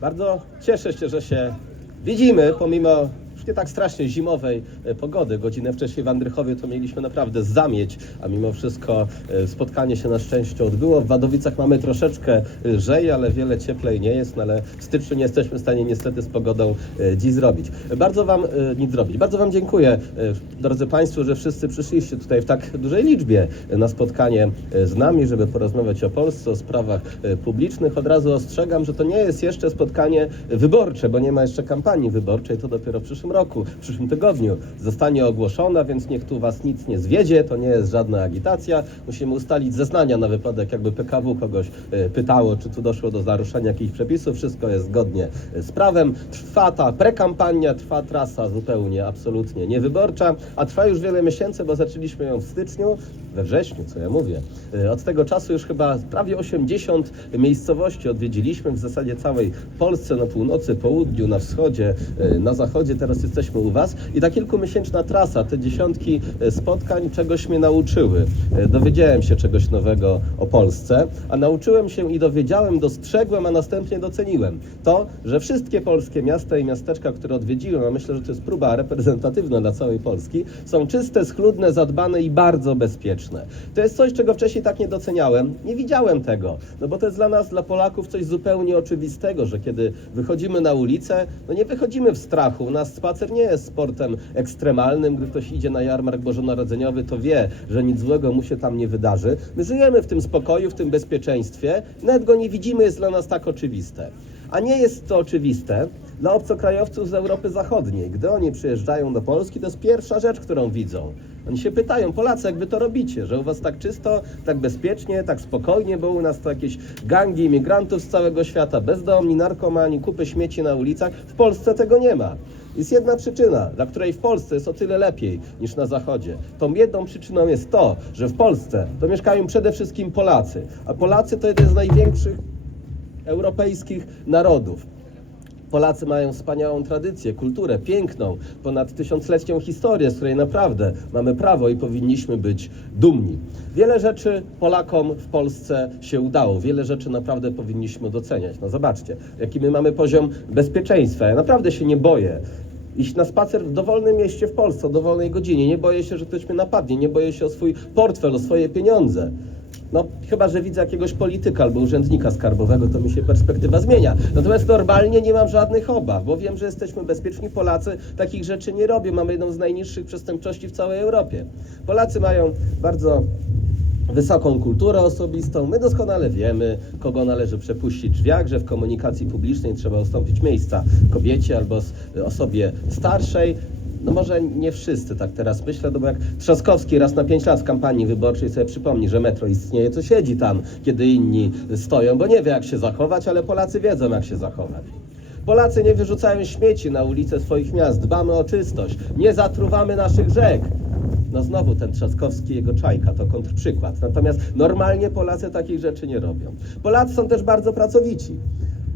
Bardzo cieszę się, że się widzimy, pomimo nie tak strasznie zimowej e, pogody. Godzinę wcześniej w Andrychowie to mieliśmy naprawdę zamieć, a mimo wszystko e, spotkanie się na szczęście odbyło. W Wadowicach mamy troszeczkę e, lżej, ale wiele cieplej nie jest, no ale w styczniu nie jesteśmy w stanie niestety z pogodą dziś zrobić. Bardzo Wam nic zrobić. Bardzo Wam dziękuję, drodzy Państwo, że wszyscy przyszliście tutaj w tak dużej liczbie na spotkanie z nami, żeby porozmawiać o Polsce, o sprawach publicznych. Od razu ostrzegam, że to nie jest jeszcze spotkanie wyborcze, bo nie ma jeszcze kampanii wyborczej, to dopiero w przyszłym roku, w przyszłym tygodniu zostanie ogłoszona, więc niech tu Was nic nie zwiedzie, to nie jest żadna agitacja. Musimy ustalić zeznania na wypadek, jakby PKW kogoś e, pytało, czy tu doszło do naruszenia jakichś przepisów. Wszystko jest zgodnie e, z prawem. Trwa ta prekampania, trwa trasa zupełnie, absolutnie niewyborcza, a trwa już wiele miesięcy, bo zaczęliśmy ją w styczniu, we wrześniu, co ja mówię. E, Od tego czasu już chyba prawie 80 miejscowości odwiedziliśmy, w zasadzie całej Polsce, na północy, południu, na wschodzie, e, na zachodzie. Teraz jesteśmy u Was i ta kilkumiesięczna trasa, te dziesiątki e, spotkań czegoś mnie nauczyły. Dowiedziałem się czegoś nowego o Polsce, a nauczyłem się i dowiedziałem, dostrzegłem, a następnie doceniłem to, że wszystkie polskie miasta i miasteczka, które odwiedziłem, a myślę, że to jest próba reprezentatywna dla całej Polski, są czyste, schludne, zadbane i bardzo bezpieczne. To jest coś, czego wcześniej tak nie doceniałem. Nie widziałem tego, no bo to jest dla nas, dla Polaków coś zupełnie oczywistego, że kiedy wychodzimy na ulicę, no nie wychodzimy w strachu. U nas spacer nie jest sportem ekstremalnym. Gdy ktoś idzie na jarmark bożonarodzeniowy, to wie, że nic złego mu się tam nie wydarzy. My żyjemy w tym spokoju, w tym bezpieczeństwie. Nawet go nie widzimy, jest dla nas tak oczywiste. A nie jest to oczywiste dla obcokrajowców z Europy Zachodniej. Gdy oni przyjeżdżają do Polski, to jest pierwsza rzecz, którą widzą. Oni się pytają, Polacy, jak wy to robicie, że u was tak czysto, tak bezpiecznie, tak spokojnie, bo u nas to jakieś gangi imigrantów z całego świata, bezdomni, narkomani, kupy śmieci na ulicach. W Polsce tego nie ma. Jest jedna przyczyna, dla której w Polsce jest o tyle lepiej niż na Zachodzie. Tą jedną przyczyną jest to, że w Polsce to mieszkają przede wszystkim Polacy, a Polacy to jeden z największych europejskich narodów. Polacy mają wspaniałą tradycję, kulturę, piękną, ponad tysiącletnią historię, z której naprawdę mamy prawo i powinniśmy być dumni. Wiele rzeczy Polakom w Polsce się udało, wiele rzeczy naprawdę powinniśmy doceniać. No zobaczcie, jaki my mamy poziom bezpieczeństwa. Ja naprawdę się nie boję iść na spacer w dowolnym mieście w Polsce o dowolnej godzinie. Nie boję się, że ktoś mnie napadnie, nie boję się o swój portfel, o swoje pieniądze. No, chyba, że widzę jakiegoś polityka albo urzędnika skarbowego, to mi się perspektywa zmienia. Natomiast normalnie nie mam żadnych obaw, bo wiem, że jesteśmy bezpieczni. Polacy takich rzeczy nie robią. Mamy jedną z najniższych przestępczości w całej Europie. Polacy mają bardzo wysoką kulturę osobistą. My doskonale wiemy, kogo należy przepuścić drzwiach, że w komunikacji publicznej trzeba ustąpić miejsca kobiecie albo osobie starszej. No może nie wszyscy tak teraz myślę, no bo jak Trzaskowski raz na pięć lat w kampanii wyborczej sobie przypomni, że metro istnieje, to siedzi tam, kiedy inni stoją, bo nie wie jak się zachować, ale Polacy wiedzą jak się zachować. Polacy nie wyrzucają śmieci na ulice swoich miast, dbamy o czystość, nie zatruwamy naszych rzek. No znowu ten Trzaskowski, jego czajka, to kontrprzykład. Natomiast normalnie Polacy takich rzeczy nie robią. Polacy są też bardzo pracowici.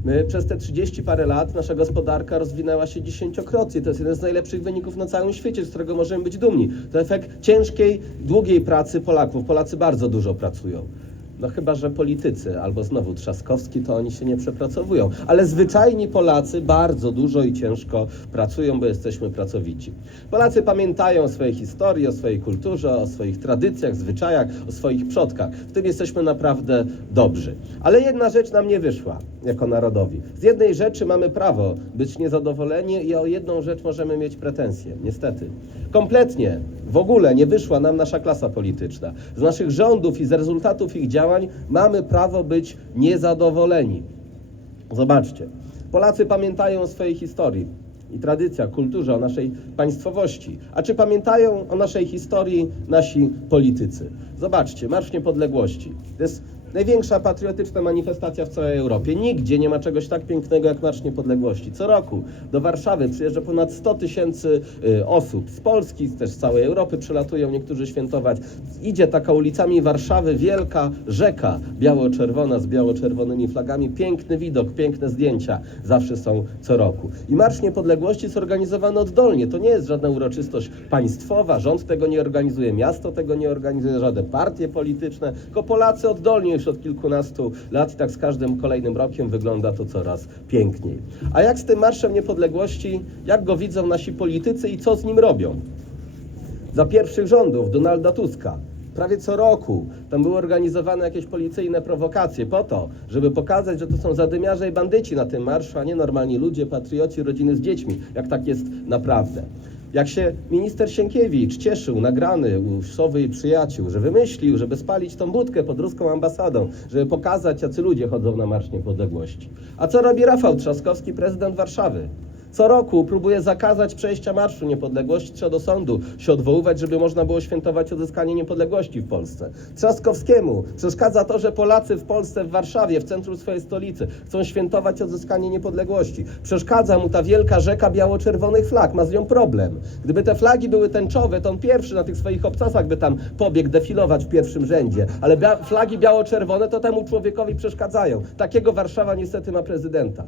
My przez te 30 parę lat nasza gospodarka rozwinęła się dziesięciokrotnie. To jest jeden z najlepszych wyników na całym świecie, z którego możemy być dumni. To efekt ciężkiej, długiej pracy Polaków. Polacy bardzo dużo pracują. No chyba, że politycy, albo znowu Trzaskowski, to oni się nie przepracowują. Ale zwyczajni Polacy bardzo dużo i ciężko pracują, bo jesteśmy pracowici. Polacy pamiętają o swojej historii, o swojej kulturze, o swoich tradycjach, zwyczajach, o swoich przodkach. W tym jesteśmy naprawdę dobrzy. Ale jedna rzecz nam nie wyszła jako narodowi. Z jednej rzeczy mamy prawo być niezadowoleni i o jedną rzecz możemy mieć pretensje. Niestety. Kompletnie, w ogóle nie wyszła nam nasza klasa polityczna. Z naszych rządów i z rezultatów ich działań mamy prawo być niezadowoleni. Zobaczcie, Polacy pamiętają o swojej historii i tradycjach, kulturze, o naszej państwowości. A czy pamiętają o naszej historii nasi politycy? Zobaczcie, Marsz Niepodległości. To jest największa patriotyczna manifestacja w całej Europie. Nigdzie nie ma czegoś tak pięknego jak Marsz Niepodległości. Co roku do Warszawy przyjeżdża ponad 100 tysięcy y, osób z Polski, też z całej Europy przylatują niektórzy świętować. Idzie taka ulicami Warszawy wielka rzeka biało-czerwona z biało-czerwonymi flagami. Piękny widok, piękne zdjęcia zawsze są co roku. I Marsz Niepodległości jest organizowany oddolnie. To nie jest żadna uroczystość państwowa, rząd tego nie organizuje, miasto tego nie organizuje, żadne partie polityczne, tylko Polacy oddolnie niż od kilkunastu lat i tak z każdym kolejnym rokiem wygląda to coraz piękniej. A jak z tym Marszem Niepodległości, jak go widzą nasi politycy i co z nim robią? Za pierwszych rządów Donalda Tuska prawie co roku tam były organizowane jakieś policyjne prowokacje po to, żeby pokazać, że to są zadymiarze i bandyci na tym marszu, a nie normalni ludzie, patrioci, rodziny z dziećmi, jak tak jest naprawdę. Jak się minister Sienkiewicz cieszył, nagrany u Sowy i przyjaciół, że wymyślił, żeby spalić tą budkę pod ruską ambasadą, żeby pokazać, jacy ludzie chodzą na Marsz Niepodległości. A co robi Rafał Trzaskowski, prezydent Warszawy? Co roku próbuje zakazać przejścia Marszu Niepodległości, trzeba do sądu się odwoływać, żeby można było świętować odzyskanie niepodległości w Polsce. Trzaskowskiemu przeszkadza to, że Polacy w Polsce, w Warszawie, w centrum swojej stolicy chcą świętować odzyskanie niepodległości. Przeszkadza mu ta wielka rzeka biało-czerwonych flag, ma z nią problem. Gdyby te flagi były tęczowe, to on pierwszy na tych swoich obcasach by tam pobiegł defilować w pierwszym rzędzie. Ale bia flagi biało-czerwone to temu człowiekowi przeszkadzają. Takiego Warszawa niestety ma prezydenta.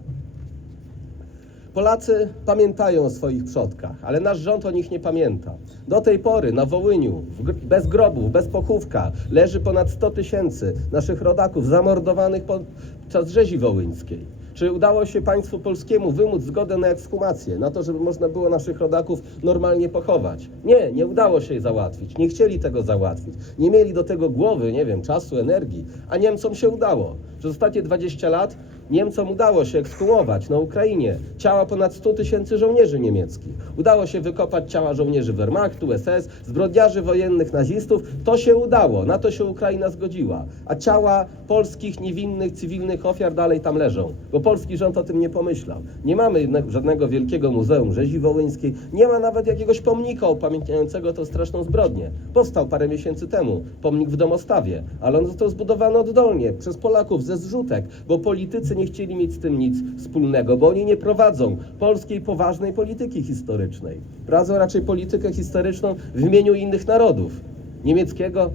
Polacy pamiętają o swoich przodkach, ale nasz rząd o nich nie pamięta. Do tej pory na Wołyniu, bez grobów, bez pochówka, leży ponad 100 tysięcy naszych rodaków zamordowanych podczas rzezi wołyńskiej. Czy udało się państwu polskiemu wymóc zgodę na ekshumację, na to, żeby można było naszych rodaków normalnie pochować? Nie, nie udało się jej załatwić. Nie chcieli tego załatwić. Nie mieli do tego głowy, nie wiem, czasu, energii. A Niemcom się udało. Przez ostatnie 20 lat Niemcom udało się ekshumować na Ukrainie ciała ponad 100 tysięcy żołnierzy niemieckich. Udało się wykopać ciała żołnierzy Wehrmachtu, SS, zbrodniarzy wojennych, nazistów. To się udało, na to się Ukraina zgodziła. A ciała polskich niewinnych, cywilnych ofiar dalej tam leżą, bo polski rząd o tym nie pomyślał. Nie mamy żadnego wielkiego muzeum rzezi wołyńskiej, nie ma nawet jakiegoś pomnika upamiętniającego tę straszną zbrodnię. Powstał parę miesięcy temu pomnik w Domostawie, ale on został zbudowany oddolnie przez Polaków ze zrzutek, bo politycy nie chcieli mieć z tym nic wspólnego, bo oni nie prowadzą polskiej poważnej polityki historycznej. Prowadzą raczej politykę historyczną w imieniu innych narodów. Niemieckiego,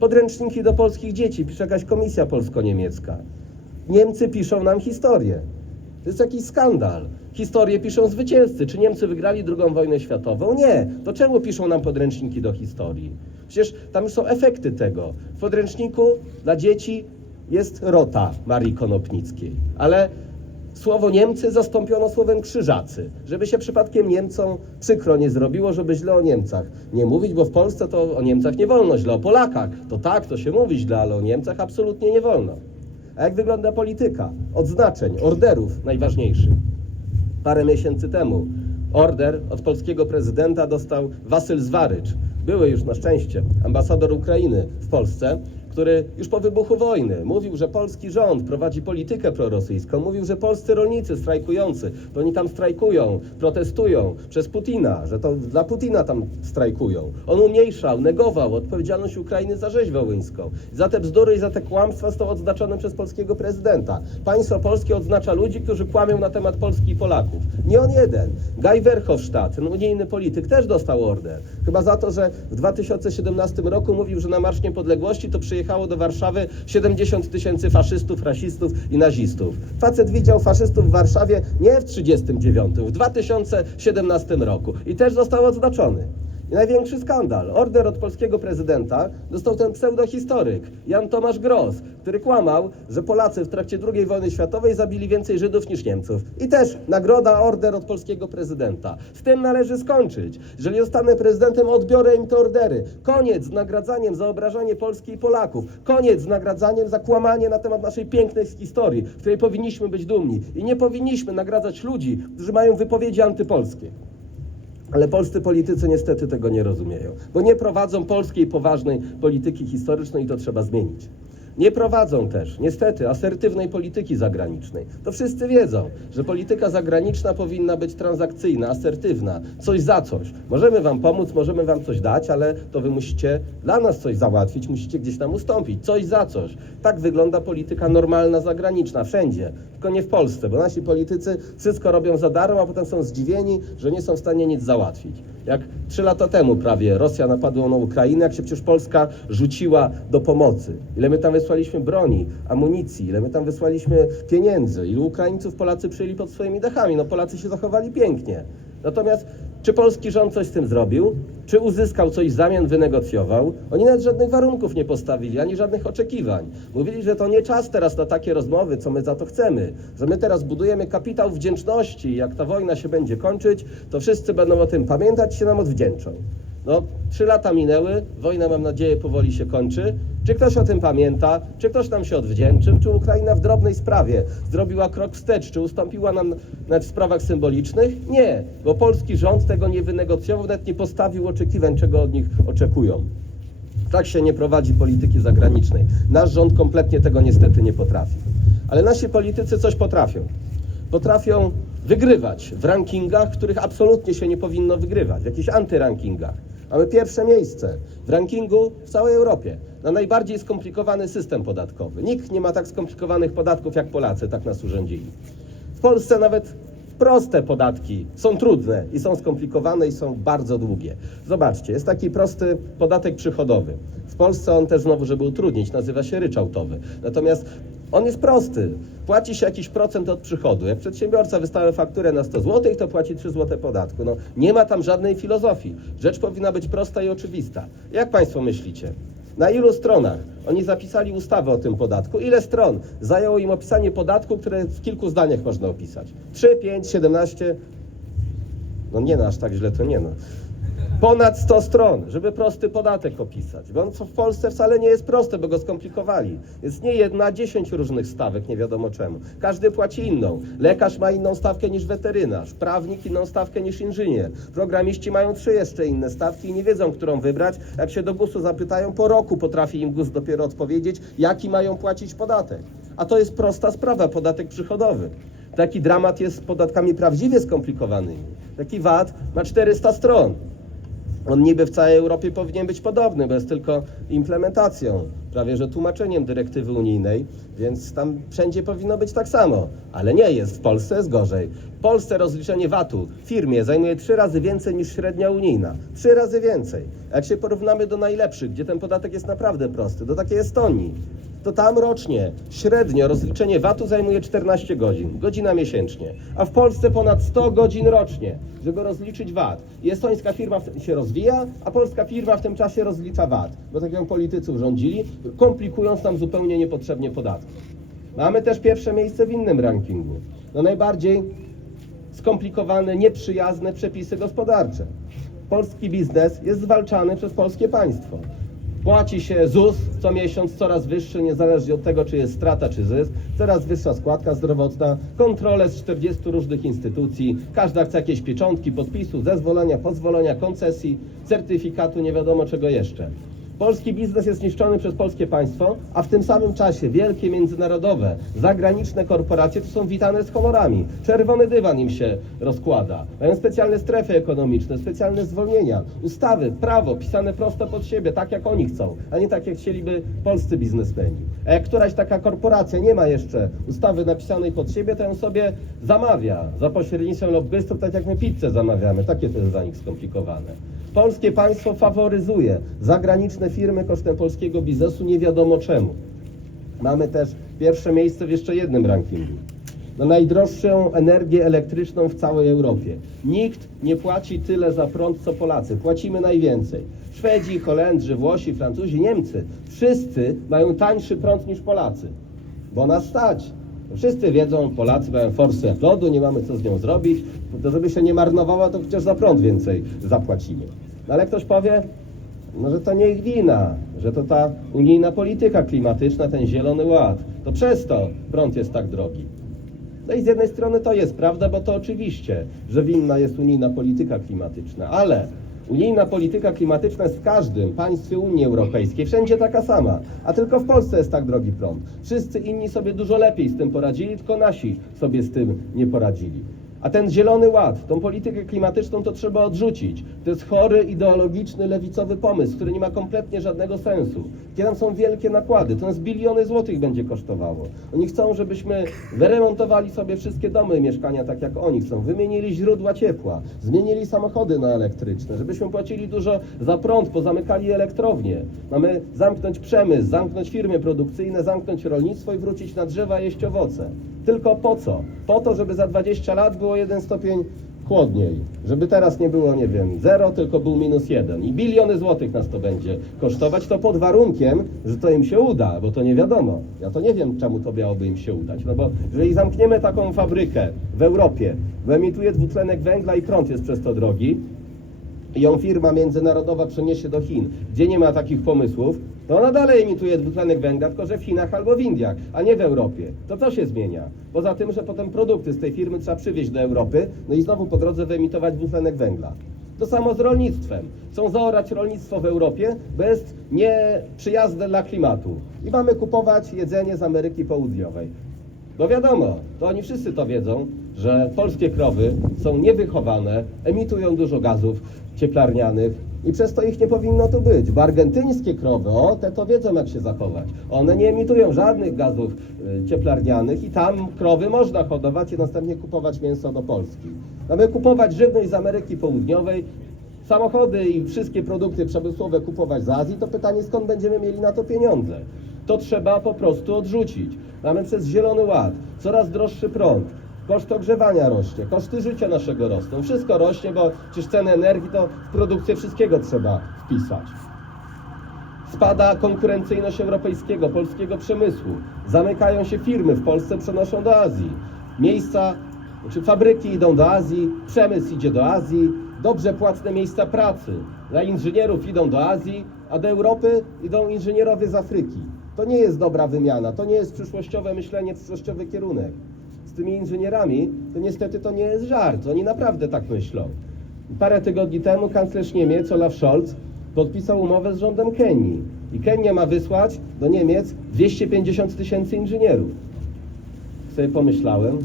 podręczniki do polskich dzieci, pisze jakaś komisja polsko-niemiecka. Niemcy piszą nam historię. To jest jakiś skandal. Historię piszą zwycięzcy. Czy Niemcy wygrali II wojnę światową? Nie. To czemu piszą nam podręczniki do historii? Przecież tam już są efekty tego. W podręczniku dla dzieci jest rota Marii Konopnickiej, ale słowo Niemcy zastąpiono słowem krzyżacy, żeby się przypadkiem Niemcom przykro nie zrobiło, żeby źle o Niemcach nie mówić, bo w Polsce to o Niemcach nie wolno, źle o Polakach. To tak, to się mówi źle, ale o Niemcach absolutnie nie wolno. A jak wygląda polityka? Odznaczeń, orderów najważniejszych. Parę miesięcy temu order od polskiego prezydenta dostał Wasyl Zwarycz, były już na szczęście ambasador Ukrainy w Polsce, który już po wybuchu wojny mówił, że polski rząd prowadzi politykę prorosyjską, mówił, że polscy rolnicy strajkujący, to oni tam strajkują, protestują przez Putina, że to dla Putina tam strajkują. On umniejszał, negował odpowiedzialność Ukrainy za rzeź wołyńską. Za te bzdury i za te kłamstwa został odznaczony przez polskiego prezydenta. Państwo polskie odznacza ludzi, którzy kłamią na temat Polski i Polaków. Nie on jeden. Guy Verhofstadt, ten unijny polityk, też dostał order. Chyba za to, że w 2017 roku mówił, że na Marsz Niepodległości to przyjechało do Warszawy 70 tysięcy faszystów, rasistów i nazistów. Facet widział faszystów w Warszawie nie w 1939, w 2017 roku i też został odznaczony. I największy skandal. Order od polskiego prezydenta dostał ten pseudohistoryk, Jan Tomasz Gross, który kłamał, że Polacy w trakcie II wojny światowej zabili więcej Żydów niż Niemców. I też nagroda, order od polskiego prezydenta. Z tym należy skończyć. Jeżeli zostanę prezydentem, odbiorę im te ordery. Koniec z nagradzaniem za obrażanie Polski i Polaków. Koniec z nagradzaniem za kłamanie na temat naszej pięknej historii, w której powinniśmy być dumni. I nie powinniśmy nagradzać ludzi, którzy mają wypowiedzi antypolskie. Ale polscy politycy niestety tego nie rozumieją, bo nie prowadzą polskiej poważnej polityki historycznej i to trzeba zmienić. Nie prowadzą też, niestety, asertywnej polityki zagranicznej. To wszyscy wiedzą, że polityka zagraniczna powinna być transakcyjna, asertywna, coś za coś. Możemy wam pomóc, możemy wam coś dać, ale to wy musicie dla nas coś załatwić, musicie gdzieś nam ustąpić, coś za coś. Tak wygląda polityka normalna zagraniczna, wszędzie, tylko nie w Polsce, bo nasi politycy wszystko robią za darmo, a potem są zdziwieni, że nie są w stanie nic załatwić. Jak trzy lata temu prawie Rosja napadła na Ukrainę, jak się przecież Polska rzuciła do pomocy. Ile my tam wysłaliśmy broni, amunicji, ile my tam wysłaliśmy pieniędzy, ilu Ukraińców Polacy przyjęli pod swoimi dachami. No Polacy się zachowali pięknie. Natomiast Czy polski rząd coś z tym zrobił? Czy uzyskał coś w zamian, wynegocjował? Oni nawet żadnych warunków nie postawili, ani żadnych oczekiwań. Mówili, że to nie czas teraz na takie rozmowy, co my za to chcemy. Że my teraz budujemy kapitał wdzięczności i jak ta wojna się będzie kończyć, to wszyscy będą o tym pamiętać się nam odwdzięczą. No, trzy lata minęły, wojna mam nadzieję powoli się kończy. Czy ktoś o tym pamięta? Czy ktoś nam się odwdzięczył? Czy Ukraina w drobnej sprawie zrobiła krok wstecz? Czy ustąpiła nam nawet w sprawach symbolicznych? Nie, bo polski rząd tego nie wynegocjował, nawet nie postawił oczekiwań, czego od nich oczekują. Tak się nie prowadzi polityki zagranicznej. Nasz rząd kompletnie tego niestety nie potrafi. Ale nasi politycy coś potrafią. Potrafią wygrywać w rankingach, których absolutnie się nie powinno wygrywać, w jakichś antyrankingach. Mamy pierwsze miejsce w rankingu w całej Europie na najbardziej skomplikowany system podatkowy. Nikt nie ma tak skomplikowanych podatków jak Polacy, tak nas urządzili. W Polsce nawet proste podatki są trudne i są skomplikowane i są bardzo długie. Zobaczcie, jest taki prosty podatek przychodowy. W Polsce on też znowu, żeby utrudnić, nazywa się ryczałtowy. Natomiast on jest prosty. Płaci się jakiś procent od przychodu. Jak przedsiębiorca wystawia fakturę na 100 zł, to płaci 3 zł podatku. No, nie ma tam żadnej filozofii. Rzecz powinna być prosta i oczywista. Jak Państwo myślicie? Na ilu stronach oni zapisali ustawę o tym podatku? Ile stron zajęło im opisanie podatku, które w kilku zdaniach można opisać? 3, 5, 17? No nie no, aż tak źle to nie no. Ponad 100 stron, żeby prosty podatek opisać. Bo on co w Polsce wcale nie jest prosty, bo go skomplikowali. Jest nie jedna, 10 różnych stawek, nie wiadomo czemu. Każdy płaci inną. Lekarz ma inną stawkę niż weterynarz, prawnik inną stawkę niż inżynier. Programiści mają trzy jeszcze inne stawki i nie wiedzą, którą wybrać. Jak się do GUS-u zapytają, po roku potrafi im GUS dopiero odpowiedzieć, jaki mają płacić podatek. A to jest prosta sprawa, podatek przychodowy. Taki dramat jest z podatkami prawdziwie skomplikowanymi. Taki VAT ma 400 stron. On niby w całej Europie powinien być podobny, bo jest tylko implementacją, prawie że tłumaczeniem dyrektywy unijnej, więc tam wszędzie powinno być tak samo. Ale nie jest, w Polsce jest gorzej. W Polsce rozliczenie VAT-u firmie zajmuje trzy razy więcej niż średnia unijna. Trzy razy więcej. Jak się porównamy do najlepszych, gdzie ten podatek jest naprawdę prosty, do takiej Estonii, to tam rocznie średnio rozliczenie VAT-u zajmuje 14 godzin, godzina miesięcznie, a w Polsce ponad 100 godzin rocznie, żeby rozliczyć VAT. I estońska firma się rozwija, a polska firma w tym czasie rozlicza VAT, bo tak jak politycy urządzili, komplikując nam zupełnie niepotrzebnie podatki. Mamy też pierwsze miejsce w innym rankingu. No najbardziej skomplikowane, nieprzyjazne przepisy gospodarcze. Polski biznes jest zwalczany przez polskie państwo. Płaci się ZUS co miesiąc coraz wyższy, niezależnie od tego, czy jest strata, czy zysk. Coraz wyższa składka zdrowotna, kontrole z 40 różnych instytucji. Każda chce jakieś pieczątki, podpisu, zezwolenia, pozwolenia, koncesji, certyfikatu, nie wiadomo czego jeszcze. Polski biznes jest niszczony przez polskie państwo, a w tym samym czasie wielkie międzynarodowe, zagraniczne korporacje to są witane z honorami. Czerwony dywan im się rozkłada. Mają specjalne strefy ekonomiczne, specjalne zwolnienia, ustawy, prawo pisane prosto pod siebie, tak jak oni chcą, a nie tak jak chcieliby polscy biznesmeni. A jak któraś taka korporacja nie ma jeszcze ustawy napisanej pod siebie, to ją sobie zamawia za pośrednictwem lobbystów, tak jak my pizzę zamawiamy. Takie to jest dla nich skomplikowane. Polskie państwo faworyzuje zagraniczne firmy kosztem polskiego biznesu nie wiadomo czemu. Mamy też pierwsze miejsce w jeszcze jednym rankingu. Na najdroższą energię elektryczną w całej Europie. Nikt nie płaci tyle za prąd, co Polacy. Płacimy najwięcej. Szwedzi, Holendrzy, Włosi, Francuzi, Niemcy. Wszyscy mają tańszy prąd niż Polacy. Bo nas stać. Wszyscy wiedzą, Polacy mają forsę lodu, nie mamy co z nią zrobić. To żeby się nie marnowała, to chociaż za prąd więcej zapłacimy. No ale ktoś powie, no, że to nie ich wina, że to ta unijna polityka klimatyczna, ten zielony ład. To przez to prąd jest tak drogi. No i z jednej strony to jest prawda, bo to oczywiście, że winna jest unijna polityka klimatyczna, ale unijna polityka klimatyczna jest w każdym państwie Unii Europejskiej, wszędzie taka sama, a tylko w Polsce jest tak drogi prąd. Wszyscy inni sobie dużo lepiej z tym poradzili, tylko nasi sobie z tym nie poradzili. A ten zielony ład, tą politykę klimatyczną to trzeba odrzucić. To jest chory, ideologiczny, lewicowy pomysł, który nie ma kompletnie żadnego sensu. Kiedy tam są wielkie nakłady, to nas biliony złotych będzie kosztowało. Oni chcą, żebyśmy wyremontowali sobie wszystkie domy mieszkania tak jak oni chcą, wymienili źródła ciepła, zmienili samochody na elektryczne, żebyśmy płacili dużo za prąd, pozamykali elektrownie. Mamy zamknąć przemysł, zamknąć firmy produkcyjne, zamknąć rolnictwo i wrócić na drzewa jeść owoce. Tylko po co? Po to, żeby za 20 lat było jeden stopień chłodniej. Żeby teraz nie było, nie wiem, zero, tylko był minus jeden. I biliony złotych nas to będzie kosztować, to pod warunkiem, że to im się uda, bo to nie wiadomo. Ja to nie wiem, czemu to miałoby im się udać. No bo jeżeli zamkniemy taką fabrykę w Europie, wyemituje dwutlenek węgla i prąd jest przez to drogi, i ją firma międzynarodowa przeniesie do Chin, gdzie nie ma takich pomysłów, to ona dalej emituje dwutlenek węgla, tylko że w Chinach albo w Indiach, a nie w Europie. To co się zmienia? Poza tym, że potem produkty z tej firmy trzeba przywieźć do Europy, no i znowu po drodze wyemitować dwutlenek węgla. To samo z rolnictwem. Chcą zaorać rolnictwo w Europie, bo jest nieprzyjazne dla klimatu. I mamy kupować jedzenie z Ameryki Południowej. Bo wiadomo, to oni wszyscy to wiedzą, że polskie krowy są niewychowane, emitują dużo gazów cieplarnianych i przez to ich nie powinno tu być. Bo argentyńskie krowy, o, te to wiedzą jak się zachować. One nie emitują żadnych gazów y, cieplarnianych i tam krowy można hodować i następnie kupować mięso do Polski. Mamy kupować żywność z Ameryki Południowej, samochody i wszystkie produkty przemysłowe kupować z Azji, to pytanie skąd będziemy mieli na to pieniądze. To trzeba po prostu odrzucić. Mamy przez Zielony Ład coraz droższy prąd. Koszt ogrzewania rośnie, koszty życia naszego rosną. Wszystko rośnie, bo przecież ceny energii to w produkcję wszystkiego trzeba wpisać. Spada konkurencyjność europejskiego, polskiego przemysłu. Zamykają się firmy w Polsce, przenoszą do Azji. Miejsca, czy fabryki idą do Azji, przemysł idzie do Azji, dobrze płatne miejsca pracy dla inżynierów idą do Azji, a do Europy idą inżynierowie z Afryki. To nie jest dobra wymiana, to nie jest przyszłościowe myślenie, przyszłościowy kierunek. Tymi inżynierami to niestety to nie jest żart, oni naprawdę tak myślą. Parę tygodni temu kanclerz Niemiec Olaf Scholz podpisał umowę z rządem Kenii. I Kenia ma wysłać do Niemiec 250 tysięcy inżynierów. Sobie pomyślałem,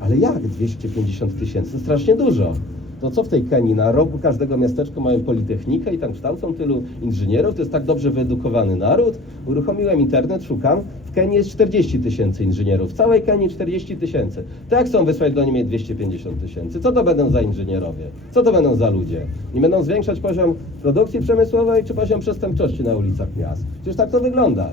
ale jak 250 tysięcy? Strasznie dużo. To co w tej Kenii? Na rogu każdego miasteczka mają politechnikę i tam kształcą tylu inżynierów? To jest tak dobrze wyedukowany naród? Uruchomiłem internet, szukam. Kenii jest 40 tysięcy inżynierów. W całej Kenii 40 tysięcy. To jak chcą wysłać do Niemiec 250 tysięcy? Co to będą za inżynierowie? Co to będą za ludzie? Nie będą zwiększać poziom produkcji przemysłowej czy poziom przestępczości na ulicach miast? Przecież tak to wygląda.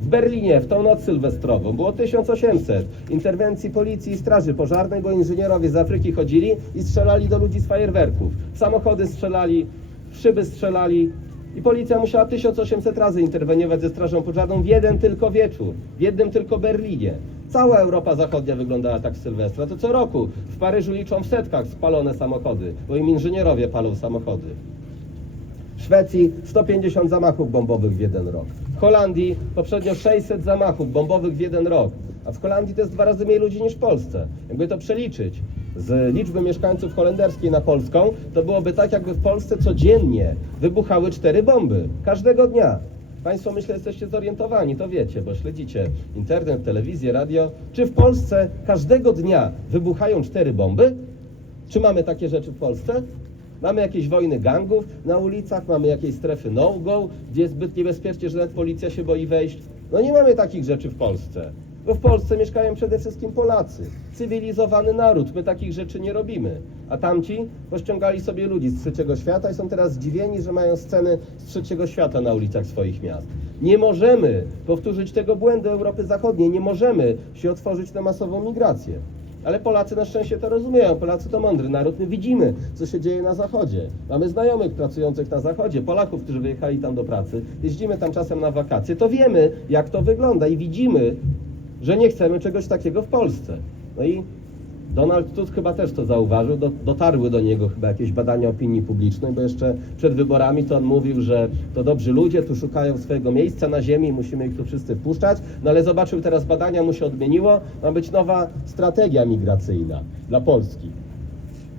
W Berlinie w tą noc sylwestrową było 1800 interwencji policji i straży pożarnej, bo inżynierowie z Afryki chodzili i strzelali do ludzi z fajerwerków. Samochody strzelali, szyby strzelali i policja musiała 1800 razy interweniować ze strażą pożarną w jeden tylko wieczór, w jednym tylko Berlinie. Cała Europa Zachodnia wyglądała tak w Sylwestra. To co roku w Paryżu liczą w setkach spalone samochody, bo im inżynierowie palą samochody. W Szwecji 150 zamachów bombowych w jeden rok. W Holandii poprzednio 600 zamachów bombowych w jeden rok. A w Holandii to jest dwa razy mniej ludzi niż w Polsce. Jakby to przeliczyć z liczby mieszkańców holenderskiej na polską, to byłoby tak, jakby w Polsce codziennie wybuchały cztery bomby. Każdego dnia. Państwo myślę jesteście zorientowani, to wiecie, bo śledzicie internet, telewizję, radio. Czy w Polsce każdego dnia wybuchają cztery bomby? Czy mamy takie rzeczy w Polsce? Mamy jakieś wojny gangów na ulicach, mamy jakieś strefy no-go, gdzie jest zbyt niebezpiecznie, że nawet policja się boi wejść. No nie mamy takich rzeczy w Polsce. W Polsce mieszkają przede wszystkim Polacy. Cywilizowany naród, my takich rzeczy nie robimy. A tamci pościągali sobie ludzi z trzeciego świata i są teraz zdziwieni, że mają sceny z trzeciego świata na ulicach swoich miast. Nie możemy powtórzyć tego błędu Europy Zachodniej, nie możemy się otworzyć na masową migrację. Ale Polacy na szczęście to rozumieją. Polacy to mądry naród. My widzimy, co się dzieje na Zachodzie. Mamy znajomych pracujących na Zachodzie, Polaków, którzy wyjechali tam do pracy. Jeździmy tam czasem na wakacje. To wiemy, jak to wygląda i widzimy, że nie chcemy czegoś takiego w Polsce. No i Donald Tusk chyba też to zauważył, do, dotarły do niego chyba jakieś badania opinii publicznej, bo jeszcze przed wyborami to on mówił, że to dobrzy ludzie tu szukają swojego miejsca na ziemi, musimy ich tu wszyscy wpuszczać, no ale zobaczył teraz badania, mu się odmieniło, ma być nowa strategia migracyjna dla Polski,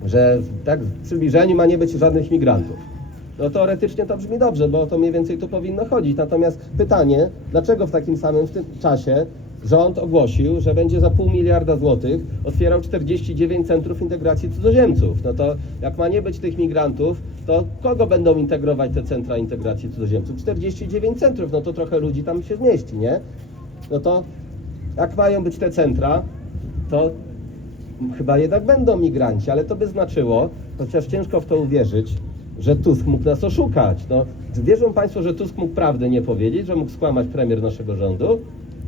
że tak w przybliżeniu ma nie być żadnych migrantów. No teoretycznie to brzmi dobrze, bo to mniej więcej tu powinno chodzić. Natomiast pytanie, dlaczego w takim samym w tym czasie rząd ogłosił, że będzie za pół miliarda złotych otwierał 49 centrów integracji cudzoziemców. No to jak ma nie być tych migrantów, to kogo będą integrować te centra integracji cudzoziemców? 49 centrów, no to trochę ludzi tam się zmieści, nie? No to jak mają być te centra, to chyba jednak będą migranci, ale to by znaczyło, chociaż ciężko w to uwierzyć, że Tusk mógł nas oszukać. No, wierzą Państwo, że Tusk mógł prawdę nie powiedzieć, że mógł skłamać premier naszego rządu?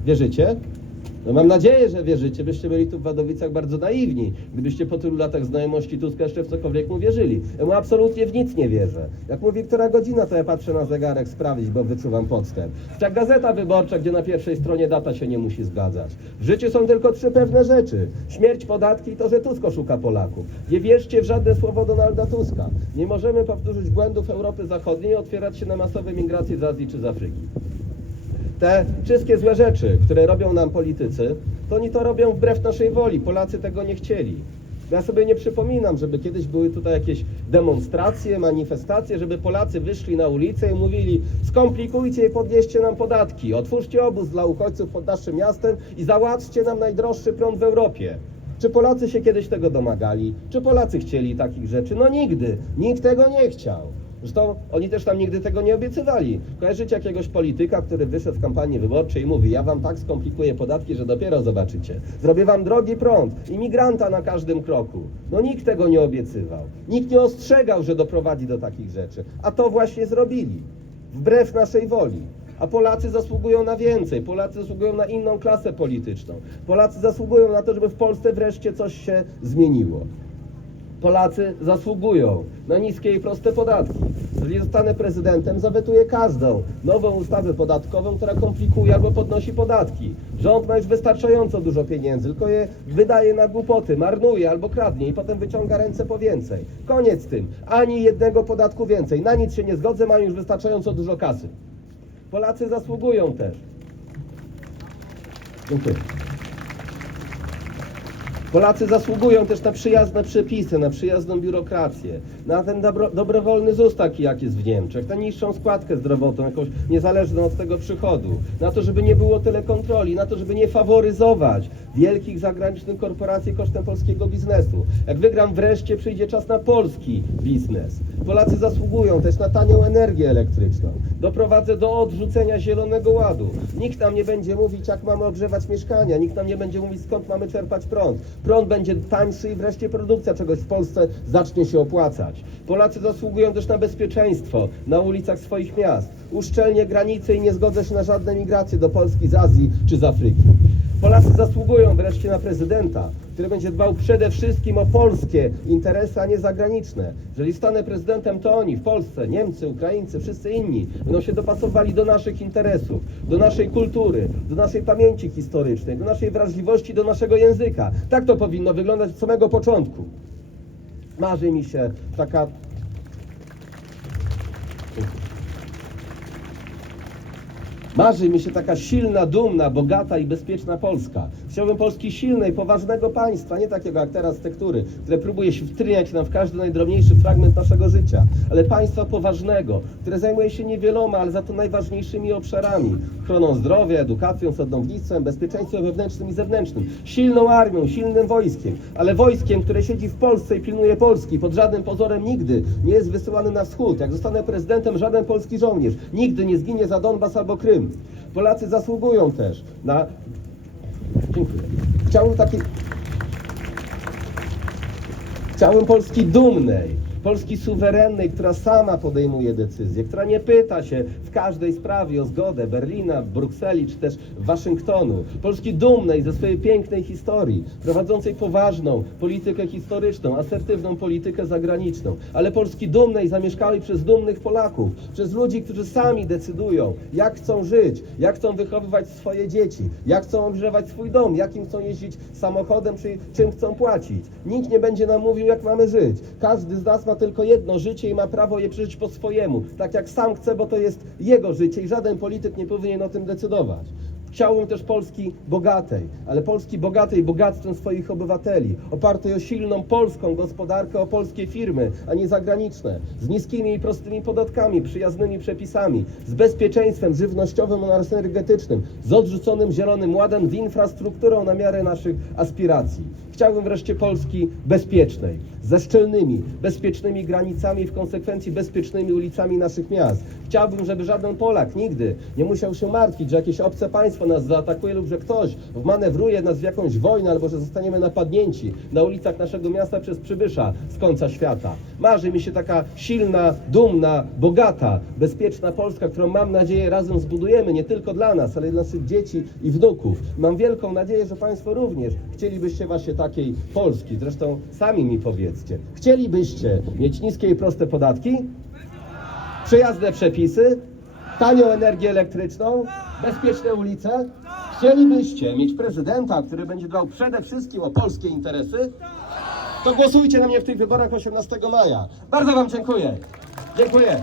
Wierzycie? No mam nadzieję, że wierzycie. Byście byli tu w Wadowicach bardzo naiwni, gdybyście po tylu latach znajomości Tuska jeszcze w cokolwiek mu wierzyli. Ja mu absolutnie w nic nie wierzę. Jak mówi która godzina, to ja patrzę na zegarek sprawdzić, bo wyczuwam podstęp. Jak Gazeta Wyborcza, gdzie na pierwszej stronie data się nie musi zgadzać. W życiu są tylko trzy pewne rzeczy. Śmierć, podatki i to, że Tusk szuka Polaków. Nie wierzcie w żadne słowo Donalda Tuska. Nie możemy powtórzyć błędów Europy Zachodniej i otwierać się na masowe migracje z Azji czy z Afryki te wszystkie złe rzeczy, które robią nam politycy, to oni to robią wbrew naszej woli. Polacy tego nie chcieli. Ja sobie nie przypominam, żeby kiedyś były tutaj jakieś demonstracje, manifestacje, żeby Polacy wyszli na ulicę i mówili skomplikujcie i podnieście nam podatki, otwórzcie obóz dla uchodźców pod naszym miastem i załatwcie nam najdroższy prąd w Europie. Czy Polacy się kiedyś tego domagali? Czy Polacy chcieli takich rzeczy? No nigdy. Nikt tego nie chciał. Zresztą oni też tam nigdy tego nie obiecywali. Kojarzycie jakiegoś polityka, który wyszedł w kampanii wyborczej i mówi, ja wam tak skomplikuję podatki, że dopiero zobaczycie. Zrobię wam drogi prąd, imigranta na każdym kroku. No nikt tego nie obiecywał. Nikt nie ostrzegał, że doprowadzi do takich rzeczy. A to właśnie zrobili. Wbrew naszej woli. A Polacy zasługują na więcej. Polacy zasługują na inną klasę polityczną. Polacy zasługują na to, żeby w Polsce wreszcie coś się zmieniło. Polacy zasługują na niskie i proste podatki. Jeżeli zostanę prezydentem, zawetuję każdą nową ustawę podatkową, która komplikuje albo podnosi podatki. Rząd ma już wystarczająco dużo pieniędzy, tylko je wydaje na głupoty, marnuje albo kradnie i potem wyciąga ręce po więcej. Koniec z tym. Ani jednego podatku więcej. Na nic się nie zgodzę, mają już wystarczająco dużo kasy. Polacy zasługują też. Dziękuję. Polacy zasługują też na przyjazne przepisy, na przyjazną biurokrację, na ten dobro, dobrowolny ZUS taki jak jest w Niemczech, na niższą składkę zdrowotną, jakąś niezależną od tego przychodu, na to, żeby nie było tyle kontroli, na to, żeby nie faworyzować wielkich zagranicznych korporacji kosztem polskiego biznesu. Jak wygram wreszcie, przyjdzie czas na polski biznes. Polacy zasługują też na tanią energię elektryczną. Doprowadzę do odrzucenia Zielonego Ładu. Nikt nam nie będzie mówić, jak mamy ogrzewać mieszkania, nikt nam nie będzie mówić, skąd mamy czerpać prąd. Prąd będzie tańszy i wreszcie produkcja czegoś w Polsce zacznie się opłacać. Polacy zasługują też na bezpieczeństwo na ulicach swoich miast. Uszczelnię granice i nie zgodzę się na żadne migracje do Polski z Azji czy z Afryki. Polacy zasługują wreszcie na prezydenta, który będzie dbał przede wszystkim o polskie interesy, a nie zagraniczne. Jeżeli stanę prezydentem, to oni w Polsce, Niemcy, Ukraińcy, wszyscy inni będą się dopasowali do naszych interesów, do naszej kultury, do naszej pamięci historycznej, do naszej wrażliwości, do naszego języka. Tak to powinno wyglądać od samego początku. Marzy mi się taka Marzy mi się taka silna, dumna, bogata i bezpieczna Polska. Chciałbym Polski silnej, poważnego państwa, nie takiego jak teraz tektury, które próbuje się wtryniać nam w każdy najdrobniejszy fragment naszego życia, ale państwa poważnego, które zajmuje się niewieloma, ale za to najważniejszymi obszarami. Ochroną zdrowia, edukacją, sądownictwem, bezpieczeństwem wewnętrznym i zewnętrznym. Silną armią, silnym wojskiem, ale wojskiem, które siedzi w Polsce i pilnuje Polski, pod żadnym pozorem nigdy nie jest wysyłany na wschód. Jak zostanę prezydentem, żaden polski żołnierz nigdy nie zginie za Donbas albo Krym. Polacy zasługują też na... Dziękuję. Chciałbym taki... Chciałbym Polski dumnej, Polski suwerennej, która sama podejmuje decyzje, która nie pyta się w każdej sprawie o zgodę Berlina, Brukseli czy też Waszyngtonu. Polski dumnej ze swojej pięknej historii, prowadzącej poważną politykę historyczną, asertywną politykę zagraniczną, ale Polski dumnej zamieszkałej przez dumnych Polaków, przez ludzi, którzy sami decydują, jak chcą żyć, jak chcą wychowywać swoje dzieci, jak chcą ogrzewać swój dom, jakim chcą jeździć samochodem, czy czym chcą płacić. Nikt nie będzie nam mówił, jak mamy żyć. Każdy z nas ma tylko jedno życie i ma prawo je przeżyć po swojemu, tak jak sam chce, bo to jest jego życie i żaden polityk nie powinien o tym decydować. Chciałbym też Polski bogatej, ale Polski bogatej bogactwem swoich obywateli, opartej o silną polską gospodarkę, o polskie firmy, a nie zagraniczne, z niskimi i prostymi podatkami, przyjaznymi przepisami, z bezpieczeństwem żywnościowym oraz energetycznym, z odrzuconym zielonym ładem, z infrastrukturą na miarę naszych aspiracji. Chciałbym wreszcie Polski bezpiecznej, ze szczelnymi, bezpiecznymi granicami w konsekwencji bezpiecznymi ulicami naszych miast, Chciałbym, żeby żaden Polak nigdy nie musiał się martwić, że jakieś obce państwo nas zaatakuje lub że ktoś wmanewruje nas w jakąś wojnę albo że zostaniemy napadnięci na ulicach naszego miasta przez przybysza z końca świata. Marzy mi się taka silna, dumna, bogata, bezpieczna Polska, którą mam nadzieję razem zbudujemy nie tylko dla nas, ale i dla naszych dzieci i wnuków. Mam wielką nadzieję, że Państwo również chcielibyście właśnie takiej Polski. Zresztą sami mi powiedzcie. Chcielibyście mieć niskie i proste podatki? Przyjazne przepisy? Tanią energię elektryczną? Bezpieczne ulice? Chcielibyście mieć prezydenta, który będzie dbał przede wszystkim o polskie interesy? To głosujcie na mnie w tych wyborach 18 maja. Bardzo Wam dziękuję. Dziękuję.